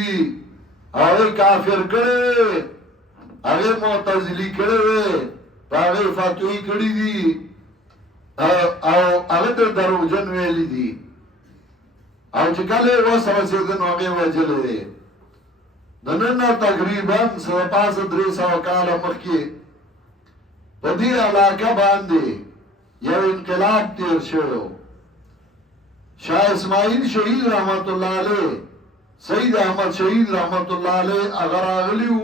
دي هغه کافر کړي هغه معتزلی کړي هغه فتوی کړي دي او هغه ته دروغجن ویلي دي او چې کله وسره سیدن هغه وجلې دي د نن تقریبا 300 کاله مخکې په دې علاقه باندې یو انقلاب تیر شو شاه اسماعیل شھید رحمت الله علیه سید احمد شھید رحمت الله علیه اگر اغلیو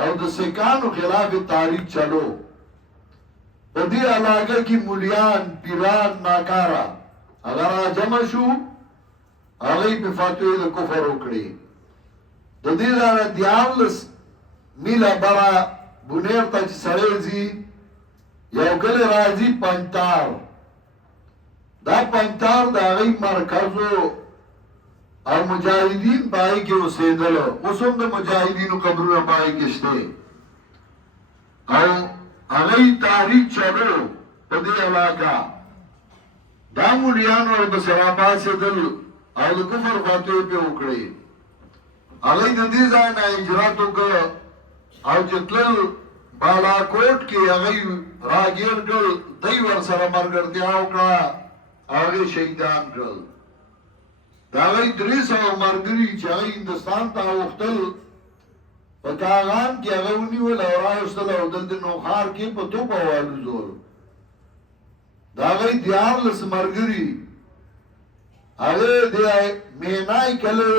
او د سکانو خلاف تحریک چلو په دې علاقه کې مولیان پیران ناکارا اگر جمع شو هغه په فتوی د کفر وکړي د دې لپاره دیالس میلا برا بونیر ته سړی یو کله راځي پنتار دا پنتار دا غي مرکزو او مجاهدین پای کې اوسېدل اوس هم د مجاهدینو قبرونه پای کې شته او هغه تحریک چلو په دې علاقه دا مولیانو د سراباسه دل او د کفر فاتحه په وکړي هغه د دې ځای نه هجرت وکړ او جتل بالا کوټ کې هغه راګیر کړ دای ور سره مرګرتیا وکړه هغه شهیدان کړل دا غي 300 مرګري چې هندستان ته وختل په کاغان کې هغه ونیول او راوستل او د نوخار کې په توپه والو زور دا غي دیارلس مرګري هغه د مینای کله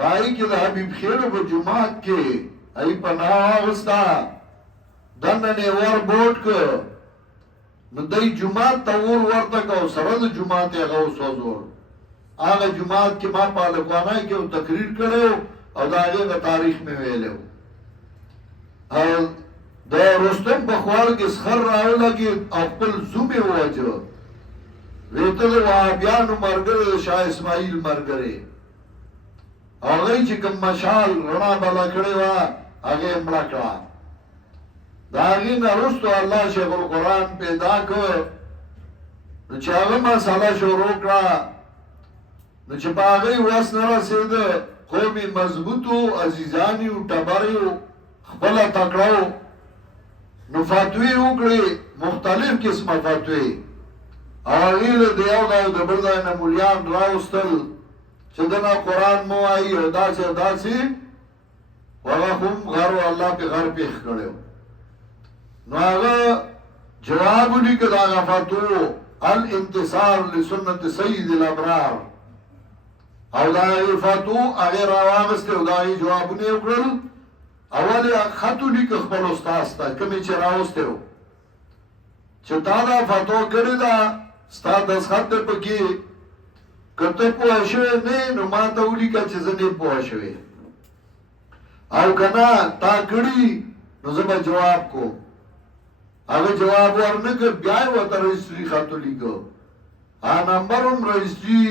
پای کې د حبیب خیر په جمعات کې ای پناه وستا دنه ور بوت کو نو دای جمعات ته ورته کو سره د جمعات هغه وسوزور هغه جمعات کې ما په لکوانای کې تقریر کړو او دا هغه تاریخ مې ویلو او د رستم په خوار کې سخر راولګي او خپل زومه وجو ویتل وابیانو مرګره شاه اسماعیل مرګره هغه چې کوم مشال رڼا بلا کړی و هغه مړه کړه دا هغه نرستو الله شیخ القرآن پیدا کړ نو چې هغه مساله شروع کړه نو چې په هغه واس نه رسید قومي مضبوطو عزیزانیو ټبریو خپل تکړو نو فتوی وکړي مختلف قسمه فتوی هغه له دیو دا د بلدان مولیان راوستل چې دنا قرآن مو آئی او داسې وغه هم غر الله په غر پیخ کړو نو هغه جواب لیک دا فتو الانتصار لسنت سید الابرار او دا فتو هغه راوغسته او دا جوابونه وکړل اول خطو لیک خپل استاد ته کوم چې راوسته چې تا دا فتو کړی دا ستاسو د خط په کې کته پوه شوې نه نو ما ته ولیکه چې زه نه پوه شوې او کنه تا کړی نو زه به جواب کوم هغه جواب ورنکړ بیا وته رجستری خط لیکو نمبر هم رجستری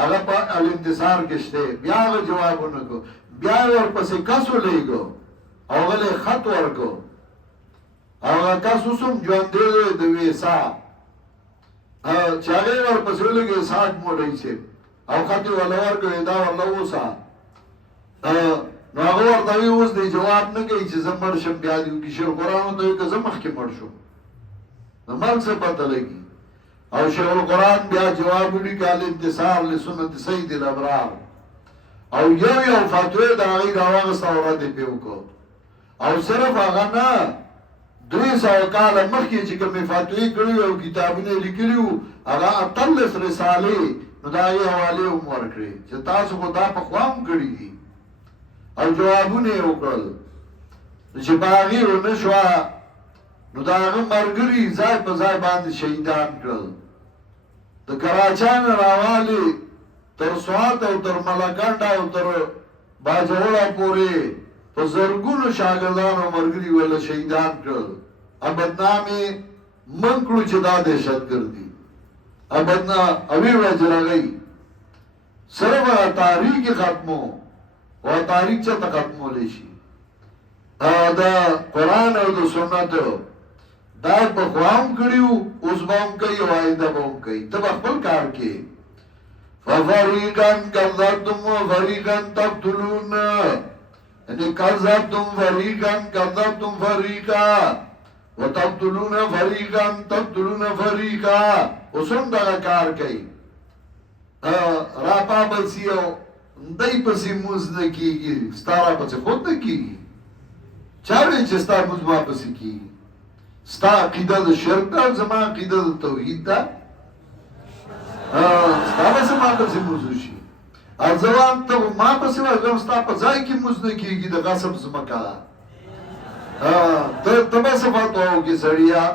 هغه په الانتصار کې شته بیا هغه جواب ورنکړ بیا ورپسې کسو لیکو هغه خط ورکو هغه کسو سم ژوند دی د ویسا چاغه ورپسې لګي سات موډای شي او خطي ولور کوي دا والله وسا نو هغه ورته اوس دی جواب نه کوي چې زمړ شم بیا دی کې شر قرآن ته کې زمخ کې مړ شو نو مرګ څه پته لګي او شر قرآن بیا جواب لیکل انتصار لسنت سید الابرار او یو فتوی دا غي راوغه سوره دی پیوکو او صرف هغه نه 300 کال مخکې چې کوم فتوی کړی او کتابونه لیکلیو هغه اتلس رسالې نو دا یې حواله عمر کړی چې تاسو خو دا په خوام کړی دي او جوابونه وکړل چې باغی ونه شو نو دا هغه مرګري ځای په ځای باندې شهیدان کړل د کراچان راوالی تر سوات او تر ملکانډ او تر باجوړه پورې په زرګونو شاګردانو مرګري ول شهیدان کړل ابدنامي منکړو چې دا دهشتګردي ابدنا اوی وجرغی صرف تاریخ ختمو او تاریخ چې ختمو لشي دا قرآن او د سنت دا په قوم کړیو اوس باندې کوي وایده باندې کوي ته خپل کار کې ففریقا کذبتم و فریقا تقتلون یعنی کذبتم فریقا کذبتم فریقا و تقتلون فریقا تقتلون فریقا اسم دغا کار کئی راپا بسیو دای پسی موز نکیگی ستارا پسی خود نکیگی چاوی چه ستا موز ما پسی کیگی ستا عقیده دا شرک دا زما عقیده دا توحید دا ستا پسی ما پسی موزوشی ارزوان تا ما پسی وزم ستا پزای کی موز نکیگی دا غصب زمکا تا بس فتوو کی سڑیا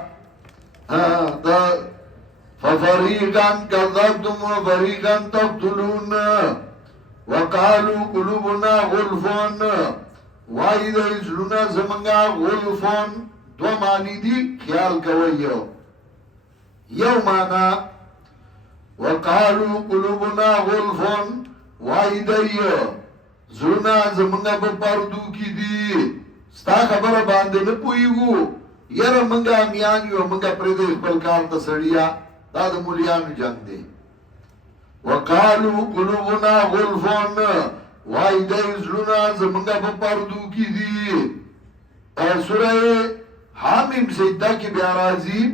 دا ففریقا کذبتم و فریقا تقتلون وقالو قلوبنا غلفون وائی دا ازلونا زمنگا غلفون دو معنی دی خیال کوئی یو معنی وقالو قلوبنا غلفون وائی دا زلونا زمنگا پردو کی دی ستا خبر بانده نپوئیگو یر منگا میانیو منگا پریده اخبرکار تا سڑیا دا دا مولیانو جنگ دے وقالو قلوبنا غلفون وائی دا ازلونا زمنگا پردو کی دی سورہ حامیم سجدہ کی بیارازی